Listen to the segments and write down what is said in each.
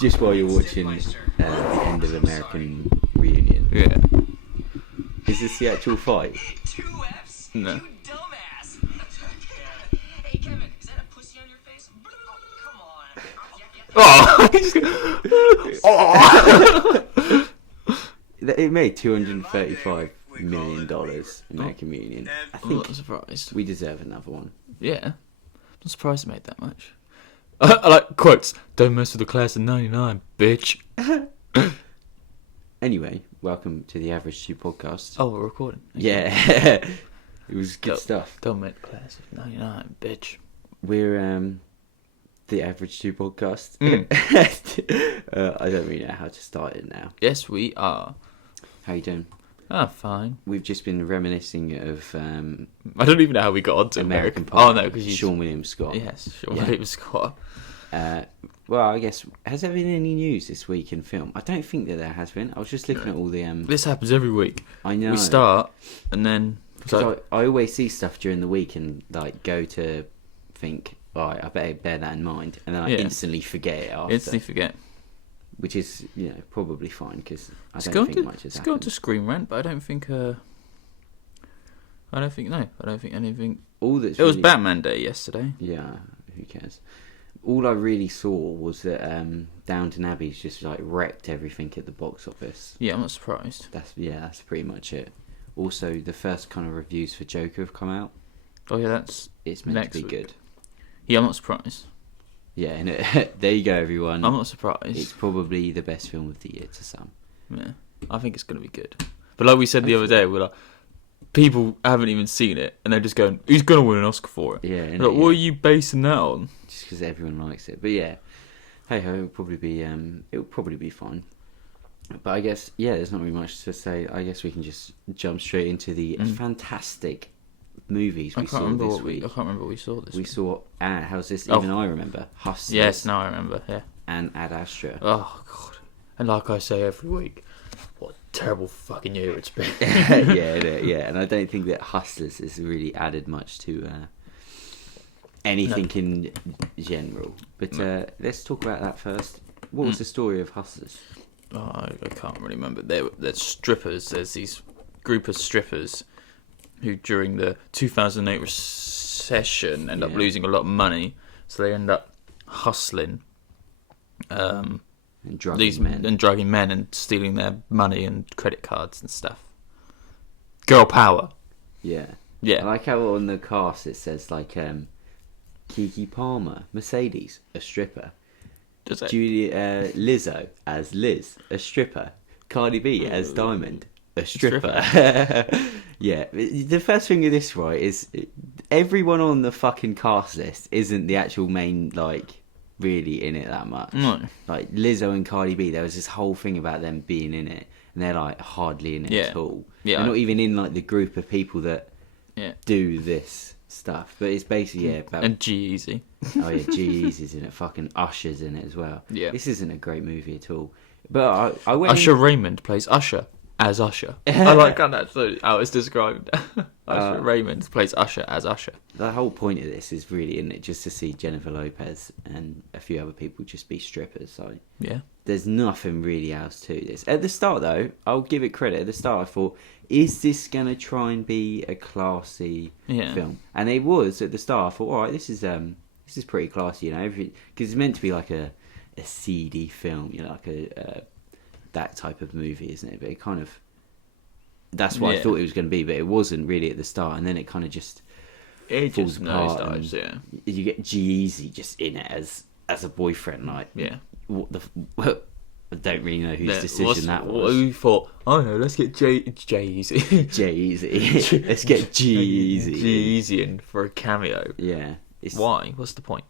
Just while you're watching the end of American Reunion. Yeah. Is this the actual fight? No. You dumbass! Hey Kevin, is that a pussy on your face? Oh, come on. Oh. It made $235 million, American Reunion. I I'm think not surprised. we deserve another one. Yeah. I'm not surprised it made that much. I like quotes. Don't mess with the class of 99, bitch. Anyway, welcome to the Average 2 podcast. Oh, we're recording. Yeah. It was good stuff. Don't make the class of 99, bitch. We're the Average 2 podcast. I don't really know how to start it now. Yes, we are. How you doing? Ah, fine. We've just been reminiscing of I don't even know how we got onto American Pie. Oh, Pie. no, because you... Sean William Scott. Yes, Sean Yeah. William Scott. Well, I guess, has there been any news this week in film? I don't think that there has been. I was just looking at all the... This happens every week. I know. We start, and then... Because I always see stuff during the week and like go to think, right, I better bear that in mind, and then I instantly forget it after. Instantly forget. Which is, probably fine because I don't think much has It's gone happened. to Screen Rant, but I don't think anything... All that's It was really- Batman Day yesterday. Yeah, who cares? All I really saw was that Downton Abbey's just like wrecked everything at the box office. Yeah, I'm not surprised. That's pretty much it. Also, the first kind of reviews for Joker have come out. Oh yeah, It's meant next to be week. good. Yeah, I'm not surprised. Yeah, and there you go, everyone. I'm not surprised. It's probably the best film of the year to some. Yeah, I think it's going to be good. But like we said the other day, we're like, people haven't even seen it, and they're just going, "Who's going to win an Oscar for it?" Yeah, Like, what are you basing that on? Just because everyone likes it, but yeah, hey ho, it'll probably be fine. But I guess there's not really much to say. I guess we can just jump straight into the fantastic movies we saw this week. I can't remember what we saw this week. We saw how's this? Oh. Even I remember Hustlers. Yes, now I remember. Yeah. And Ad Astra. Oh god. And like I say every week, what a terrible fucking year it's been. yeah, and I don't think that Hustlers has really added much to anything in general. But let's talk about that first. What was the story of Hustlers? Oh, I can't really remember. They're strippers. There's these group of strippers who, during the 2008 recession, end up losing a lot of money. So they end up hustling And drugging men. and stealing their money and credit cards and stuff. Girl power. Yeah. Yeah. I like how on the cast it says like Keke Palmer, Mercedes, a stripper. Does it? Lizzo as Liz, a stripper. Cardi B as Diamond, a stripper. Yeah, the first thing of this, right, is everyone on the fucking cast list isn't the actual main, like, really in it that much. No. Like, Lizzo and Cardi B, there was this whole thing about them being in it, and they're, like, hardly in it at all. Yeah. They're not even in, like, the group of people that do this stuff. But it's basically, about... And G-Eazy. Oh yeah, G-Eazy's in it. Fucking Usher's in it as well. Yeah. This isn't a great movie at all. But I went... Usher Raymond plays Usher as Usher. I like how it's described. Usher Raymond plays Usher as Usher. The whole point of this is really, isn't it, just to see Jennifer Lopez and a few other people just be strippers. So Yeah. there's nothing really else to this. At the start, though, I'll give it credit. At the start, I thought, is this going to try and be a classy film? And it was at the start. I thought, all right, this is pretty classy, because it's meant to be like a seedy film, like a that type of movie, isn't it? But it kind of, that's what I thought it was going to be, but it wasn't really at the start, and then it kind of just falls apart. Nosedives, yeah. You get G-Eazy just in it as a boyfriend, like what the. I don't really know whose decision that was. What we thought, oh no, let's get G-Eazy. G-Eazy. Let's get G-Eazy. G-Eazy in for a cameo. Yeah. Why? What's the point?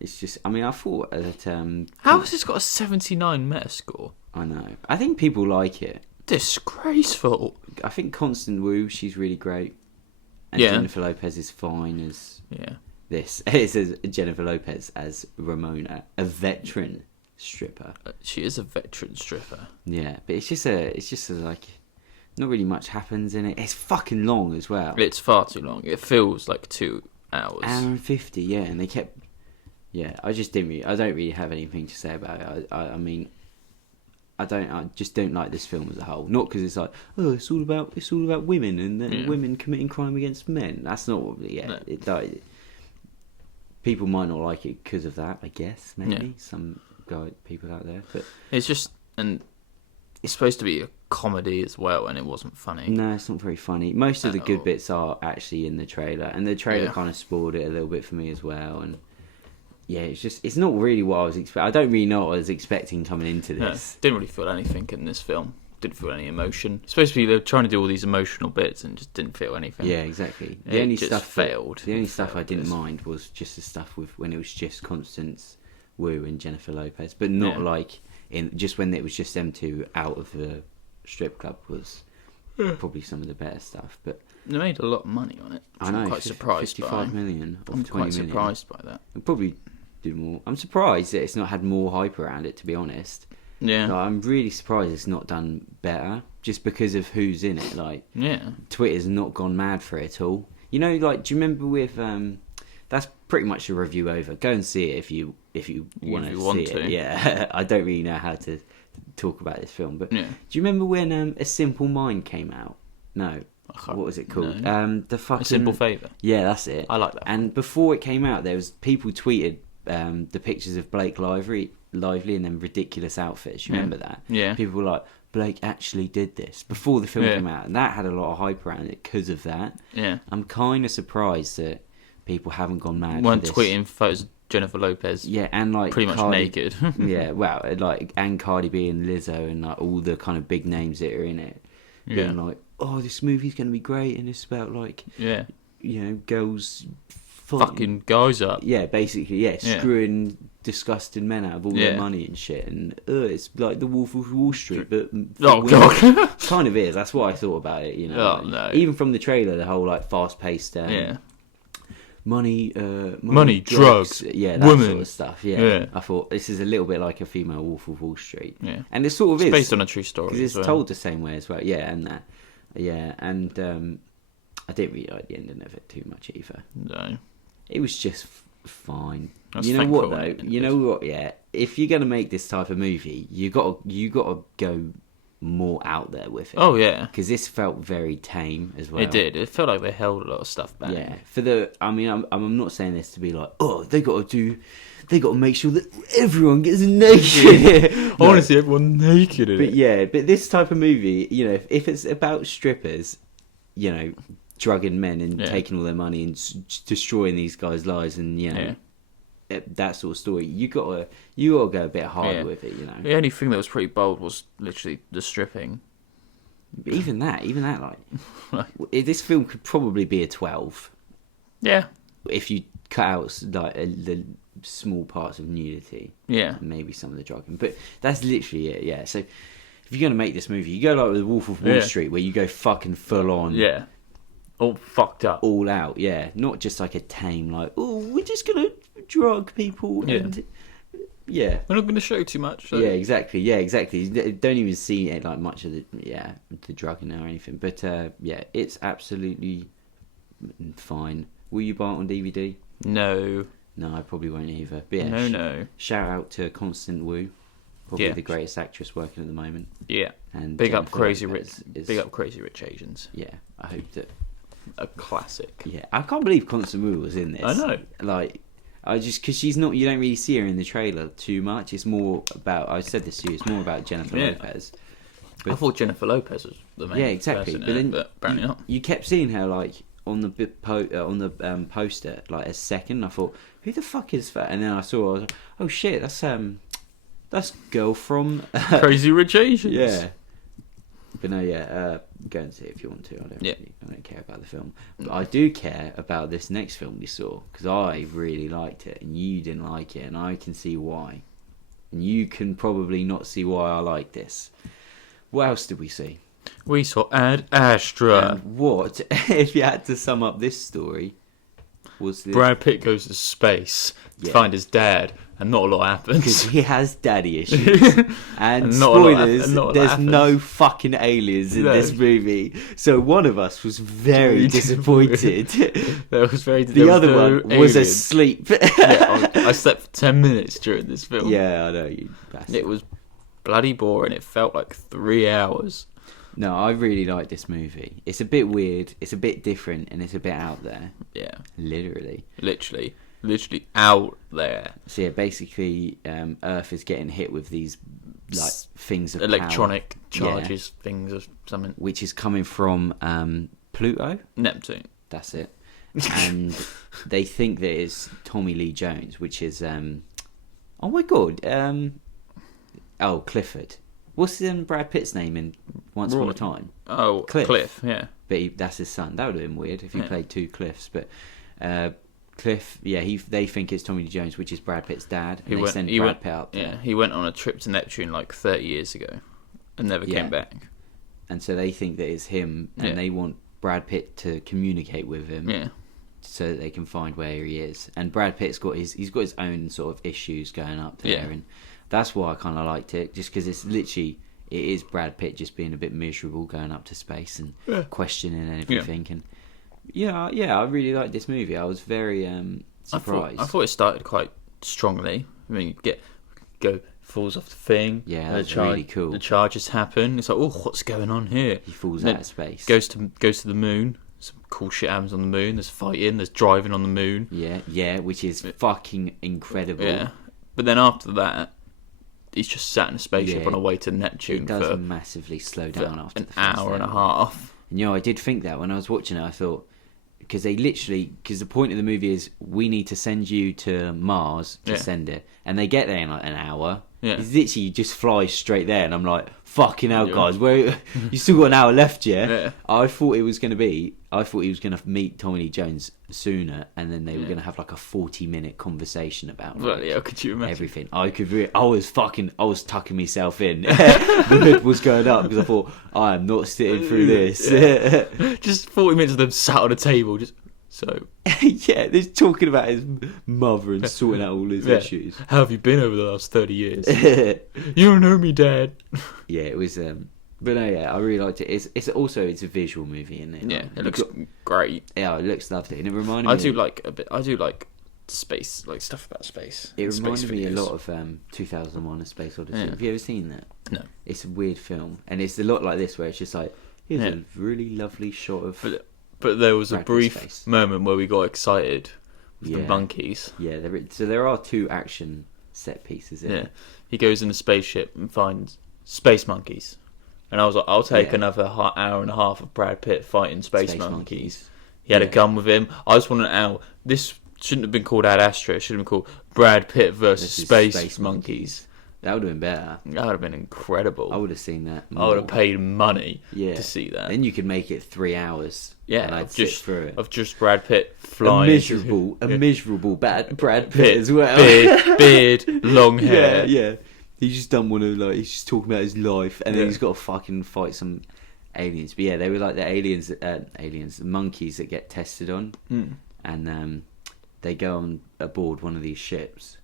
It's just, I thought that... How has this got a 79 Metascore? I know. I think people like it. Disgraceful. I think Constance Wu, she's really great. And Jennifer Lopez is fine as this. It says Jennifer Lopez as Ramona, a veteran stripper. She is a veteran stripper. Yeah, but it's just like, not really much happens in it. It's fucking long as well. It's far too long. It feels like 2 hours. Hour and 50, yeah, and they kept Yeah, I don't really have anything to say about it. I mean, I just don't like this film as a whole. Not because it's like, oh, it's all about women and women committing crime against men. That's not what. Yeah, no. People might not like it because of that. I guess maybe some people out there, but it's just it's supposed to be a comedy as well, and it wasn't funny. No, it's not very funny. Most of the good bits are actually in the trailer, and the trailer kind of spoiled it a little bit for me as well. And yeah, it's not really what I was expecting. I don't really know what I was expecting coming into this. Didn't really feel anything in this film. Didn't feel any emotion. It's supposed to be they're trying to do all these emotional bits and just didn't feel anything. Yeah, exactly. The only stuff I didn't mind was just the stuff with when it was just Constance Wu and Jennifer Lopez, but not like just when it was just them two out of the strip club was probably some of the better stuff. But they made a lot of money on it. I know, I'm quite surprised. 55 million. I'm quite surprised by that. It'll probably do more. I'm surprised that it's not had more hype around it, to be honest. Yeah, like, I'm really surprised it's not done better, just because of who's in it. Like, Twitter's not gone mad for it at all. You know, like, do you remember with that's pretty much the review over. Go and see it if you want to see it. Yeah, I don't really know how to talk about this film, but do you remember when A Simple Mind came out? No. What was it called? No. The fucking A Simple Favour. Yeah, that's it. I like that. And before it came out, there was people tweeted the pictures of Blake Lively in them ridiculous outfits. You remember that? Yeah. People were like, Blake actually did this before the film came out, and that had a lot of hype around it because of that. Yeah. I'm kind of surprised that people haven't gone mad. Weren't tweeting photos of Jennifer Lopez. Yeah, and like pretty much naked. Yeah, well, like and Cardi B and Lizzo and like all the kind of big names that are in it. Being like, oh, this movie's going to be great, and it's about like, you know, girls fucking guys up. Yeah, basically, screwing disgusting men out of all their money and shit, and it's like the Wolf of Wall Street, but God, kind of is. That's what I thought about it. You know, oh, like, no. Even from the trailer, the whole like fast-paced, money, drugs, that women. sort of stuff. Yeah, I thought this is a little bit like a female Wolf of Wall Street. Yeah, and it sort of is based on a true story. Because it's told the same way as well. Yeah, and that. Yeah, and I didn't really like the ending of it too much either. No, it was just fine. You know what though? You know what? Yeah, if you're gonna make this type of movie, you got to go more out there with it. Oh yeah, because this felt very tame as well. It did. It felt like they held a lot of stuff back. Yeah, I mean, I'm not saying this to be like, oh, they got to make sure that everyone gets naked. I want to see everyone naked in it. But this type of movie, you know, if it's about strippers, you know, drugging men and taking all their money and destroying these guys' lives, and you know, that sort of story, you gotta go a bit harder with it. You know, the only thing that was pretty bold was literally the stripping. Even that, like, this film could probably be a 12. Yeah, if you cut out like the small parts of nudity, and maybe some of the drugging, but that's literally it. Yeah, so if you're gonna make this movie, you go like with the Wolf of Wall Street, where you go fucking full on, all fucked up, all out, not just like a tame like, oh, we're just gonna drug people, and we're not gonna show too much. So. Exactly. Don't even see it like much of the drugging or anything, but it's absolutely fine. Will you buy it on DVD? No, I probably won't either. But no. Shout out to Constance Wu, probably the greatest actress working at the moment. Yeah, and big up Crazy Rich Asians. Yeah, I hope that a classic. Yeah, I can't believe Constance Wu was in this. I know. Like, because she's not. You don't really see her in the trailer too much. It's more about. I said this to you. It's more about Jennifer Lopez. But I thought Jennifer Lopez was the main. Yeah, exactly. But apparently not. You kept seeing her like on the poster like a second. I thought, who the fuck is that? And then I saw, I was like, oh shit, that's girl from Crazy Rich Asians. Yeah. But no, go and see it if you want to. I don't care about the film, but I do care about this next film we saw, because I really liked it and you didn't like it, and I can see why, and you can probably not see why I like this. What else did we see? We saw Ad Astra. And what if you had to sum up this story? was the... Brad Pitt goes to space to find his dad, and not a lot happens. Because he has daddy issues. And spoilers, there's no fucking aliens in this movie. So one of us was very disappointed. The other one was asleep. I slept for 10 minutes during this film. Yeah, I know. You bastard. It was bloody boring. It felt like 3 hours. No, I really like this movie. It's a bit weird, it's a bit different, and it's a bit out there. Yeah. Literally out there. So yeah, basically, Earth is getting hit with these like things of electronic power. charges, things or something. Which is coming from Pluto. Neptune. That's it. And they think that it's Tommy Lee Jones, which is oh my god, Clifford. What's Brad Pitt's name in Once Upon a Time? Oh, Cliff, yeah. But that's his son. That would have been weird if he played two Cliffs. But Cliff, yeah, they think it's Tommy Lee Jones, which is Brad Pitt's dad. And they send Brad Pitt out there. Yeah, he went on a trip to Neptune like 30 years ago and never came back. And so they think that it's him, and they want Brad Pitt to communicate with him, so that they can find where he is. And Brad Pitt's got his own sort of issues going up there, and that's why I kind of liked it, just because it is Brad Pitt just being a bit miserable going up to space and questioning everything. And I really liked this movie. I was very surprised. I thought it started quite strongly. I mean, falls off the thing. Yeah, that's really cool. The charges happen. It's like, oh, what's going on here? He falls out of space. Goes to the moon. Some cool shit happens on the moon. There's fighting. There's driving on the moon. Yeah, which is fucking incredible. Yeah, but then after that, he's just sat in a spaceship on a way to Neptune. It does massively slow down after an hour and a half. And, I did think that when I was watching it, I thought, because the point of the movie is we need to send you to Mars to send it, and they get there in like an hour. Yeah. It's literally you just fly straight there, and I'm like, fucking hell, guys, where you still got an hour left, yeah? I thought he was going to meet Tommy Lee Jones sooner, and then they were going to have like a 40-minute conversation about could you imagine everything. I was tucking myself in. The hood was going up because I thought I am not sitting through this. Just 40 minutes of them sat on a table, just so. They're talking about his mother and sorting out all his issues. How have you been over the last 30 years? You don't know me, Dad. Yeah, it was. But no, I really liked it. It's a visual movie, isn't it? Yeah, it looks great. Yeah, it looks lovely, and it reminded me. I do like space, like stuff about space. It reminded me a lot of 2001: A Space Odyssey. Yeah. Have you ever seen that? No. It's a weird film, and it's a lot like this, where it's just like here's a really lovely shot of. But there was a brief moment where we got excited with the monkeys. Yeah, so there are two action set pieces in it. He goes in the spaceship and finds space monkeys. And I was like, I'll take another hour and a half of Brad Pitt fighting space monkeys. He had a gun with him. I just want to know, this shouldn't have been called Ad Astra. It should have been called Brad Pitt versus Space Monkeys. That would have been better. That would have been incredible. I would have seen that more. I would have paid money to see that. Then you could make it 3 hours. Yeah, and I'd sit through it. Of just Brad Pitt flying. A miserable Brad Pitt as well. Beard, long hair. Yeah. He's just done one of he's just talking about his life, and then he's got to fucking fight some aliens. But they were like the monkeys that get tested on, and they go on aboard one of these ships.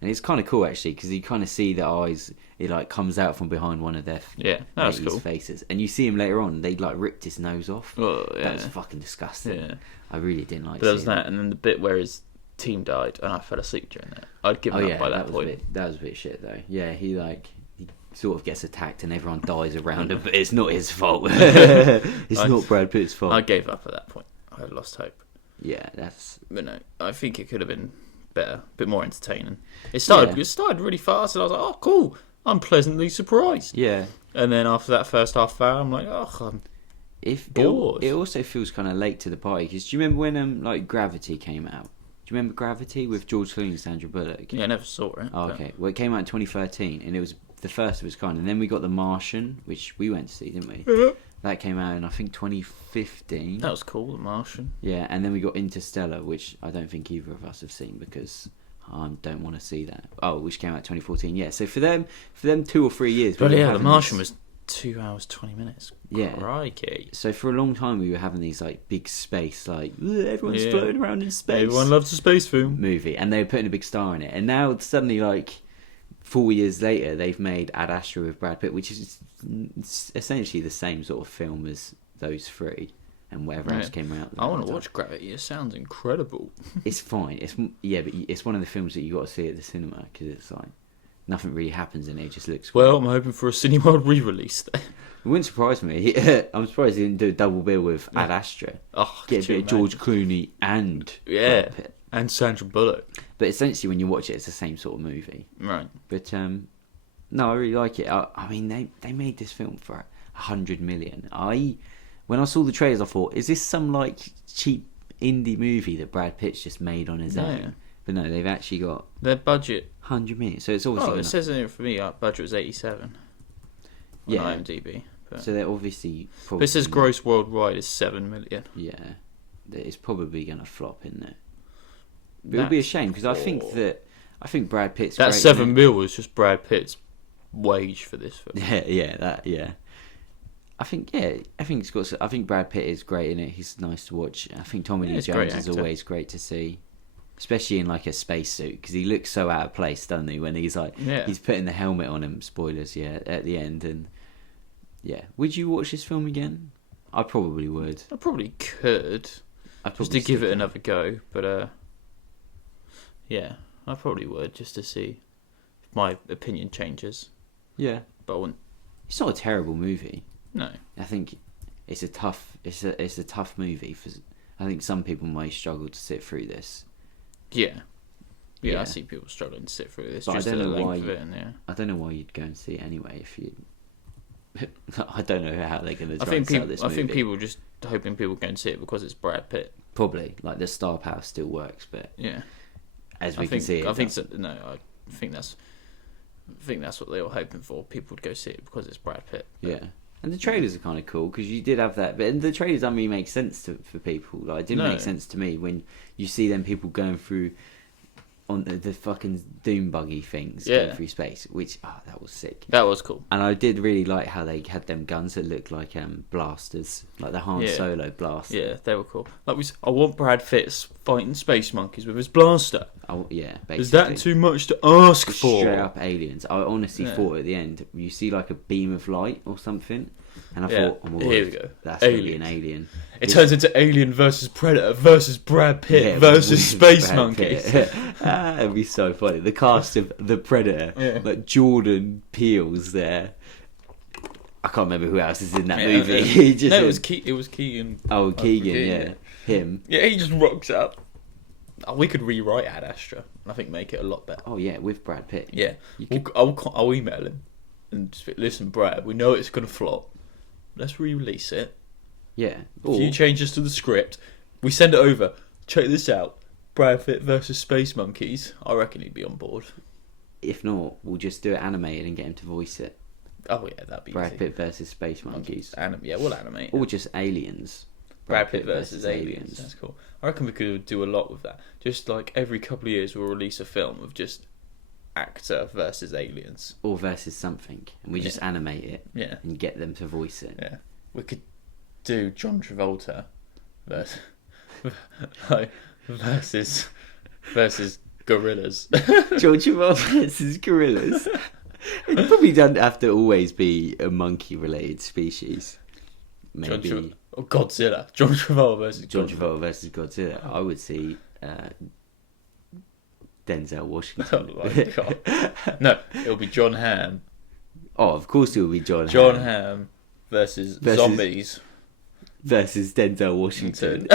And it's kind of cool actually, because you kind of see the eyes. It like comes out from behind one of their that's cool. faces, and you see him later on. They like ripped his nose off. Oh, yeah. That was fucking disgusting. Yeah. I really didn't like. But there was that, and then the bit where his team died, and I fell asleep during that. I'd given up by that point. That was a bit shit though. Yeah, he sort of gets attacked, and everyone dies around him, but it's not his fault. It's not Brad Pitt's fault. I gave up at that point. I had lost hope. Yeah, that's. But no, I think it could have been better, a bit more entertaining. It started really fast, and I was like, oh, cool. I'm pleasantly surprised. Yeah. And then after that first half hour, I'm like, oh, I'm bored. It also feels kind of late to the party, because do you remember when Gravity came out? Do you remember Gravity with George Clooney and Sandra Bullock? Yeah, I never saw it. Oh, okay. Well, it came out in 2013, and it was the first of its kind. And then we got The Martian, which we went to see, didn't we? Yeah. That came out in, I think, 2015. That was cool, The Martian. Yeah, and then we got Interstellar, which I don't think either of us have seen, because I don't want to see that. Oh, which came out in 2014. Yeah, so for them 2 or 3 years. But yeah, The Martian was 2 hours 20 minutes. Yeah. Crikey. So for a long time we were having these like big space, like everyone's floating around in space. Everyone loves a space film. Movie, and they were putting a big star in it. And now suddenly, like 4 years later, they've made Ad Astra with Brad Pitt, which is essentially the same sort of film as those three and whatever else came out. I want to watch Gravity. It sounds incredible. It's fine. But it's one of the films that you got to see at the cinema because it's like nothing really happens in it. It just looks. Well, I'm hoping for a Cineworld re-release there. It wouldn't surprise me. I'm surprised he didn't do a double bill with Ad Astra. Oh, get a bit of George Clooney and Brad Pitt. And Sandra Bullock. But essentially, when you watch it, it's the same sort of movie. Right. But no, I really like it. I mean, they made this film for 100 million. When I saw the trailers, I thought, is this some like cheap indie movie that Brad Pitt's just made on his own? But no, they've actually got their budget 100 million. So it's obviously. It says in it for me, budget was 87. On IMDb. But... So they're obviously. But it says gross worldwide is 7 million. Yeah, it's probably going to flop, isn't it? It would be a shame because I think Brad Pitt's. That great, 7 mil was just Brad Pitt's wage for this film. Yeah. I think it's got. I think Brad Pitt is great in it. He's nice to watch. I think Tommy Lee Jones is always great to see, especially in like a spacesuit because he looks so out of place, doesn't he? When he's like he's putting the helmet on him. Spoilers, at the end, and would you watch this film again? I probably would. I probably could. Just to give it another go, but I probably would just to see if my opinion changes. Yeah, but I wouldn't. It's not a terrible movie. No, I think it's a tough movie for. I think some people may struggle to sit through this. Yeah. I see people struggling to sit through this. But Just I don't know why. I don't know why you'd go and see it anyway if you. I don't know how they're going to. I think people just hoping people go and see it because it's Brad Pitt. Probably, like the star power still works, but as we can see, I think that's what they were hoping for. People would go see it because it's Brad Pitt. Yeah, and the trailers are kind of cool because you did have that, but the trailers don't really make sense for people. Like, it didn't make sense to me when you see them people going through on the fucking doom buggy things going through space, which that was sick. That was cool. And I did really like how they had them guns that looked like blasters, like the Han Solo blaster. Yeah, they were cool. Like I want Brad Pitt fighting space monkeys with his blaster. Oh yeah, basically. Is that too much to ask for? Straight up aliens. I honestly thought at the end you see like a beam of light or something, and I thought, oh my god, here we go. That's gonna be an alien. It turns into Alien versus Predator versus Brad Pitt versus Space Monkeys. It'd be so funny. The cast of The Predator, like Jordan Peele's there. I can't remember who else is in that movie. It was Keegan. Oh, Keegan, him. Yeah, he just rocks up. We could rewrite Ad Astra and I think make it a lot better. Oh yeah, with Brad Pitt. Yeah, I'll email him and just, listen, Brad, we know it's going to flop. Let's re-release it. Yeah. A few changes to the script. We send it over. Check this out. Brad Pitt versus Space Monkeys. I reckon he'd be on board. If not, we'll just do it animated and get him to voice it. Oh yeah, that'd be Brad easy. Pitt versus Space Monkeys. We'll animate. Or just aliens. Brad Pitt versus aliens. That's cool. I reckon we could do a lot with that. Just like every couple of years, we'll release a film of just actor versus aliens. Or versus something. And we just animate it. Yeah. And get them to voice it. Yeah. We could do John Travolta versus gorillas. John Travolta versus gorillas. It probably doesn't have to always be a monkey-related species. Maybe Godzilla. John Travolta versus Godzilla. I would see Denzel Washington. Oh my God. No, it'll be John Hamm. Oh, of course it will be John Hamm versus zombies. Versus Denzel Washington.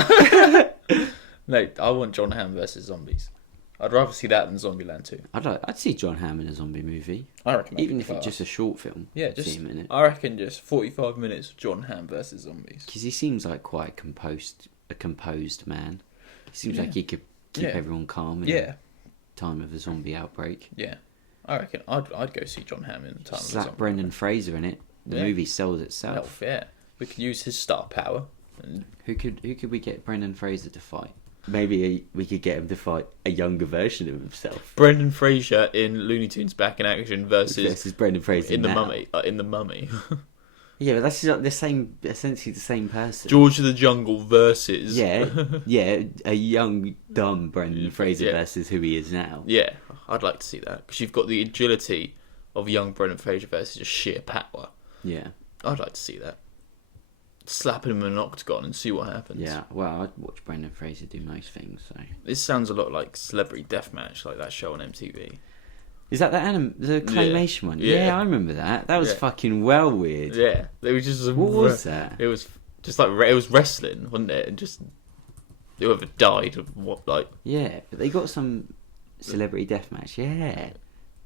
No, I want John Hamm versus zombies. I'd rather see that than Zombieland 2. I'd see John Hamm in a zombie movie. I reckon. Even if it's just a short film. Yeah, see him in it. I reckon just 45 minutes of John Hamm versus zombies. Because he seems like quite a composed man. He seems like he could keep everyone calm in a time of a zombie outbreak. Yeah. I reckon I'd go see John Hamm in the time of a zombie. Slap Brendan Fraser in it. The movie sells itself. Yeah. We could use his star power. And Who could we get Brendan Fraser to fight? Maybe we could get him to fight a younger version of himself. Brendan Fraser in Looney Tunes Back in Action versus Brendan Fraser in now. The Mummy. In The Mummy. Yeah, but that's like the same, essentially the same person. George of the Jungle versus... Yeah, a young, dumb Brendan Fraser versus who he is now. Yeah, I'd like to see that. Because you've got the agility of young Brendan Fraser versus just sheer power. Yeah. I'd like to see that. Slap him in an octagon and see what happens. Yeah, well, I'd watch Brendan Fraser do most things, so... This sounds a lot like Celebrity Deathmatch, like that show on MTV. Is that the claymation one? Yeah, I remember that. That was fucking well weird. Yeah, it was just... What was that? It was just like... It was wrestling, wasn't it? And just... Whoever died of what, like... Yeah, but they got some Celebrity Deathmatch, yeah.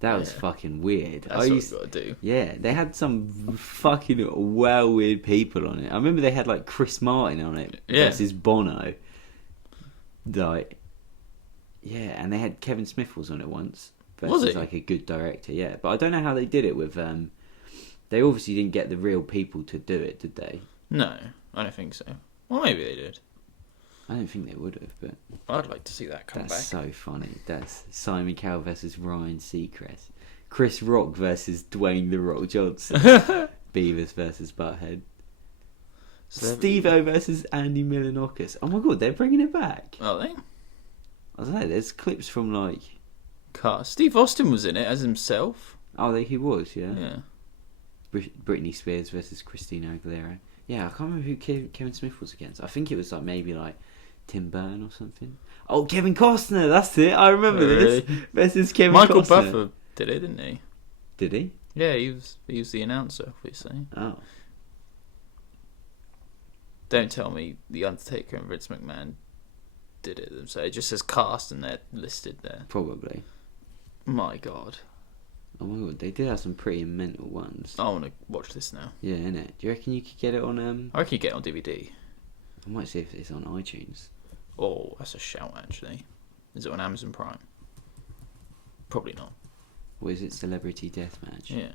That was fucking weird. That's what you've got to do. Yeah, they had some fucking well weird people on it. I remember they had like Chris Martin on it versus Bono. Like, yeah, and they had Kevin Smith was on it once. Was he? Like a good director, yeah. But I don't know how they did it with... they obviously didn't get the real people to do it, did they? No, I don't think so. Well, maybe they did. I don't think they would have, but... I'd like to see that come back. That's so funny. That's Simon Cowell versus Ryan Seacrest. Chris Rock versus Dwayne The Rock Johnson. Beavis versus Butthead. Steve-O versus Andy Milonakis. Oh my god, they're bringing it back. Are they? I don't know, there's clips from like... Steve Austin was in it as himself. Oh, he was, yeah. Yeah. Britney Spears versus Christina Aguilera. Yeah, I can't remember who Kevin Smith was against. I think it was like maybe like Tim Burton or something. Oh, Kevin Costner, that's it. I remember this. Versus Kevin Michael Costner. Buffer did it, didn't he? Did he? Yeah, he was the announcer, obviously. Oh. Don't tell me The Undertaker and Vince McMahon did it themselves. It just says cast and they're listed there. Probably. My God. Oh my god, they did have some pretty mental ones. I want to watch this now. Yeah, innit? Do you reckon you could get it on... I reckon you get it on DVD. I might see if it's on iTunes. Oh, that's a shout, actually. Is it on Amazon Prime? Probably not. Or is it Celebrity Deathmatch? Yeah.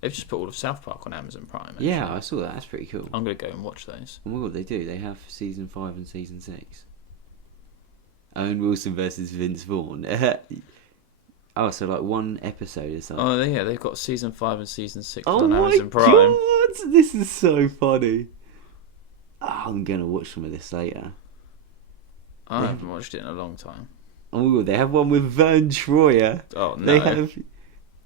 They've just put all of South Park on Amazon Prime, actually. Yeah, I saw that. That's pretty cool. I'm going to go and watch those. Oh my god, they do. They have season 5 and season 6. Owen Wilson versus Vince Vaughn. Oh, so like one episode or something. Oh, yeah, they've got season 5 and season 6 Oh on my Amazon Prime. god, this is so funny. Oh, I'm going to watch some of this later. I haven't watched it in a long time. Oh my god, they have one with Vern Troyer. Oh, no. They have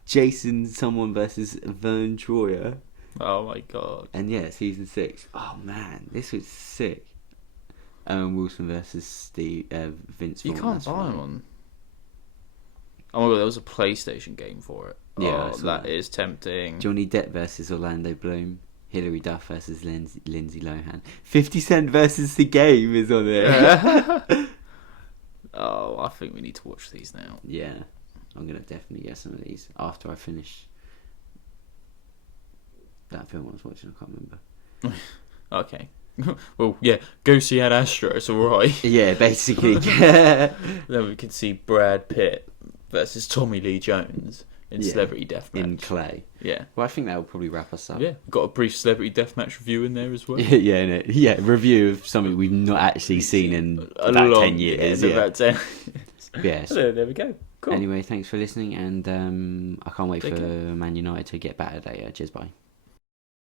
Jason someone versus Vern Troyer. Oh my god. And yeah, season 6. Oh man, this was sick. Owen Wilson versus Vince Vaughn. You can't buy them on... Oh my god, there was a PlayStation game for it. Yeah, oh, that is tempting. Johnny Depp versus Orlando Bloom. Hilary Duff versus Lindsay Lohan. 50 Cent versus The Game is on there. Oh, I think we need to watch these now. Yeah, I'm going to definitely get some of these after I finish that film I was watching. I can't remember. Okay. Well, yeah, go see Ad Astra, it's alright. Yeah, basically. Then we can see Brad Pitt versus Tommy Lee Jones in Celebrity Deathmatch. In clay. Yeah. Well, I think that will probably wrap us up. Yeah, got a brief Celebrity Deathmatch review in there as well. Yeah, innit? Yeah, review of something we've not actually seen in about 10 years. Yeah, about 10 Yes. So there we go. Cool. Anyway, thanks for listening, and I can't wait for Man United to get battered later. Cheers, bye.